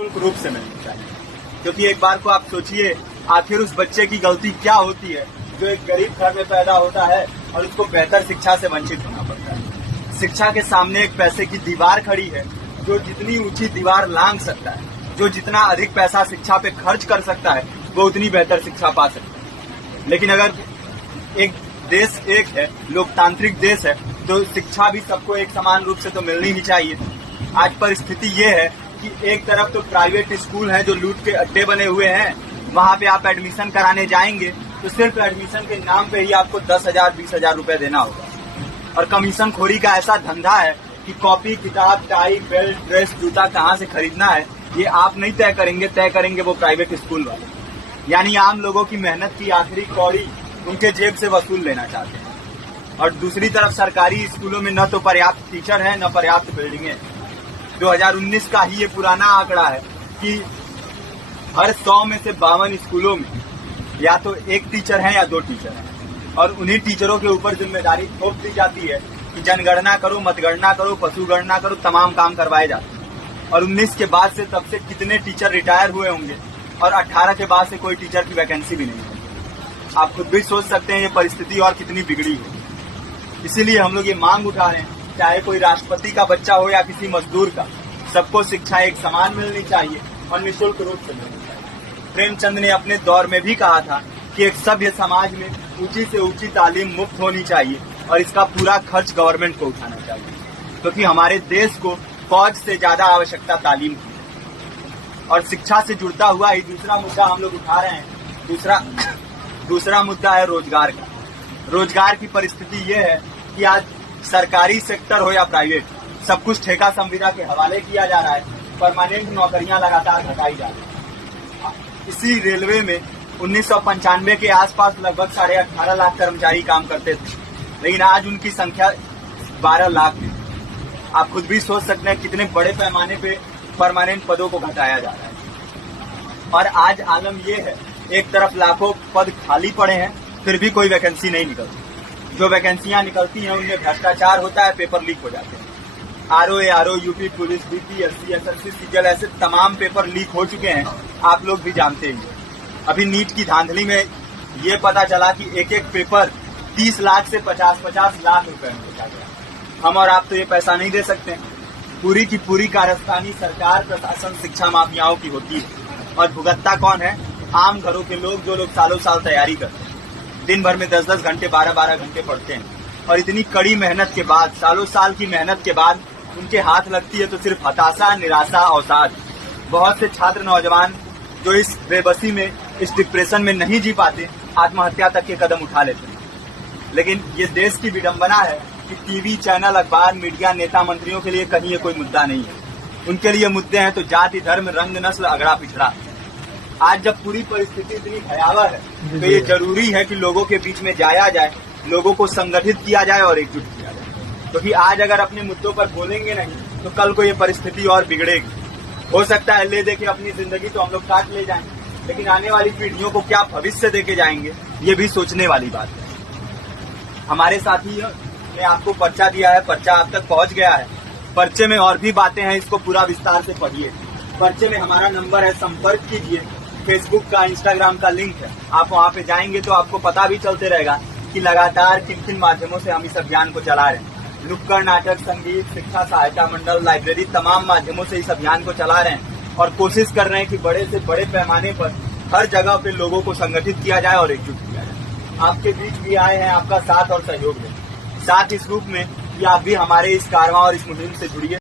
निःशुल्क रूप से मिलनी चाहिए। क्योंकि एक बार को आप सोचिए, आखिर उस बच्चे की गलती क्या होती है जो एक गरीब घर में पैदा होता है और उसको बेहतर शिक्षा से वंचित होना पड़ता है। शिक्षा के सामने एक पैसे की दीवार खड़ी है, जो जितनी ऊंची दीवार लांघ सकता है, जो जितना अधिक पैसा शिक्षा पे खर्च कर सकता है, वो उतनी बेहतर शिक्षा पा सकता है। लेकिन अगर एक देश एक है, लोकतांत्रिक देश है, तो शिक्षा भी सबको एक समान रूप से तो मिलनी ही चाहिए। आज परिस्थिति ये है कि एक तरफ तो प्राइवेट स्कूल हैं जो लूट के अड्डे बने हुए हैं, वहां पे आप एडमिशन कराने जाएंगे तो सिर्फ एडमिशन के नाम पे ही आपको 10,000 20,000 रुपए देना होगा। और कमीशन खोरी का ऐसा धंधा है कि कॉपी, किताब, टाई, बेल्ट, ड्रेस, जूता कहाँ से खरीदना है ये आप नहीं तय करेंगे वो प्राइवेट स्कूल वाले। यानी आम लोगों की मेहनत की आखिरी कौड़ी उनके जेब से वसूल लेना चाहते हैं। और दूसरी तरफ सरकारी स्कूलों में न तो पर्याप्त टीचर है, न पर्याप्त बिल्डिंगें। 2019 का ही ये पुराना आंकड़ा है कि हर 100 में से 52 स्कूलों में या तो एक टीचर है या 2 टीचर हैं। और उन्हीं टीचरों के ऊपर जिम्मेदारी थोप दी जाती है कि जनगणना करो, मतगणना करो, पशुगणना करो, तमाम काम करवाए जाते हैं। और 19 के बाद से तब से कितने टीचर रिटायर हुए होंगे और 18 के बाद से कोई टीचर की वैकेंसी भी नहीं है। आप खुद भी सोच सकते हैं ये परिस्थिति और कितनी बिगड़ी है। इसीलिए हम लोग ये मांग उठा रहे हैं, चाहे कोई राष्ट्रपति का बच्चा हो या किसी मजदूर का, सबको शिक्षा एक समान मिलनी चाहिए और निःशुल्क रूप से मिलनी चाहिए। प्रेमचंद ने अपने दौर में भी कहा था कि एक सभ्य समाज में ऊंची से ऊंची तालीम मुफ्त होनी चाहिए और इसका पूरा खर्च गवर्नमेंट को उठाना चाहिए, क्योंकि हमारे देश को फौज से ज्यादा आवश्यकता तालीम की है। और शिक्षा से जुड़ता हुआ ही दूसरा मुद्दा हम लोग उठा रहे हैं। दूसरा मुद्दा है रोजगार का। रोजगार की परिस्थिति ये है कि आज सरकारी सेक्टर हो या प्राइवेट, सब कुछ ठेका संविदा के हवाले किया जा रहा है। परमानेंट नौकरियां लगातार घटाई जा रही है। इसी रेलवे में 1995 के आसपास लगभग 18.5 लाख कर्मचारी काम करते थे, लेकिन आज उनकी संख्या 12 लाख है। आप खुद भी सोच सकते हैं कितने बड़े पैमाने पे परमानेंट पदों को घटाया जा रहा है। और आज आलम ये है, एक तरफ लाखों पद खाली पड़े हैं, फिर भी कोई वैकेंसी नहीं निकलती। जो वैकेंसियां निकलती हैं उनमें भ्रष्टाचार होता है, पेपर लीक हो जाते हैं। RO, UP police, BPSC, SSC, CGL, ऐसे तमाम पेपर लीक हो चुके हैं, आप लोग भी जानते हैं। अभी नीट की धांधली में ये पता चला कि एक एक पेपर 30 लाख से 50-50 लाख रुपए में बेचा गया। हम और आप तो ये पैसा नहीं दे सकते। पूरी की पूरी कारस्तानी सरकार, प्रशासन, शिक्षा माफियाओं की होती है। और भुगतता कौन है? आम घरों के लोग, जो लोग सालों साल तैयारी करते हैं, दिन भर में 10-10 घंटे, 12-12 घंटे पढ़ते हैं। और इतनी कड़ी मेहनत के बाद, सालों साल की मेहनत के बाद उनके हाथ लगती है तो सिर्फ हताशा, निराशा, अवसाद। बहुत से छात्र नौजवान जो इस बेबसी में, इस डिप्रेशन में नहीं जी पाते, आत्महत्या तक के कदम उठा लेते हैं। लेकिन ये देश की विडंबना है कि टीवी चैनल, अखबार, मीडिया, नेता, मंत्रियों के लिए कहीं ये कोई मुद्दा नहीं है। उनके लिए मुद्दे हैं तो जाति, धर्म, रंग, नस्ल, अगड़ा पिछड़ा। आज जब पूरी परिस्थिति इतनी भयावह है तो ये जरूरी है कि लोगों के बीच में जाया जाए, लोगों को संगठित किया जाए और एकजुट किया जाए। क्योंकि आज अगर अपने मुद्दों पर बोलेंगे नहीं तो कल को ये परिस्थिति और बिगड़ेगी। हो सकता है ले देके अपनी जिंदगी तो हम लोग काट ले जाएं, लेकिन आने वाली पीढ़ियों को क्या भविष्य देके जाएंगे, ये भी सोचने वाली बात है। हमारे साथी ने आपको पर्चा दिया है, पर्चा आप तक पहुंच गया है। पर्चे में और भी बातें हैं, इसको पूरा विस्तार से पढ़िए। पर्चे में हमारा नंबर है, संपर्क कीजिए। फेसबुक का, इंस्टाग्राम का लिंक है, आप वहाँ पे जाएंगे तो आपको पता भी चलते रहेगा कि लगातार किन किन माध्यमों से हम इस अभियान को चला रहे हैं। नुक्कड़ नाटक, संगीत, शिक्षा सहायता मंडल, लाइब्रेरी, तमाम माध्यमों से इस अभियान को चला रहे हैं और कोशिश कर रहे हैं कि बड़े से बड़े पैमाने पर हर जगह पे लोगों को संगठित किया जाए और एकजुट किया जाए। आपके बीच भी आए हैं, आपका साथ और सहयोग दें। साथ इस रूप में कि आप भी हमारे इस कारवां और इस मुहिम से जुड़िए।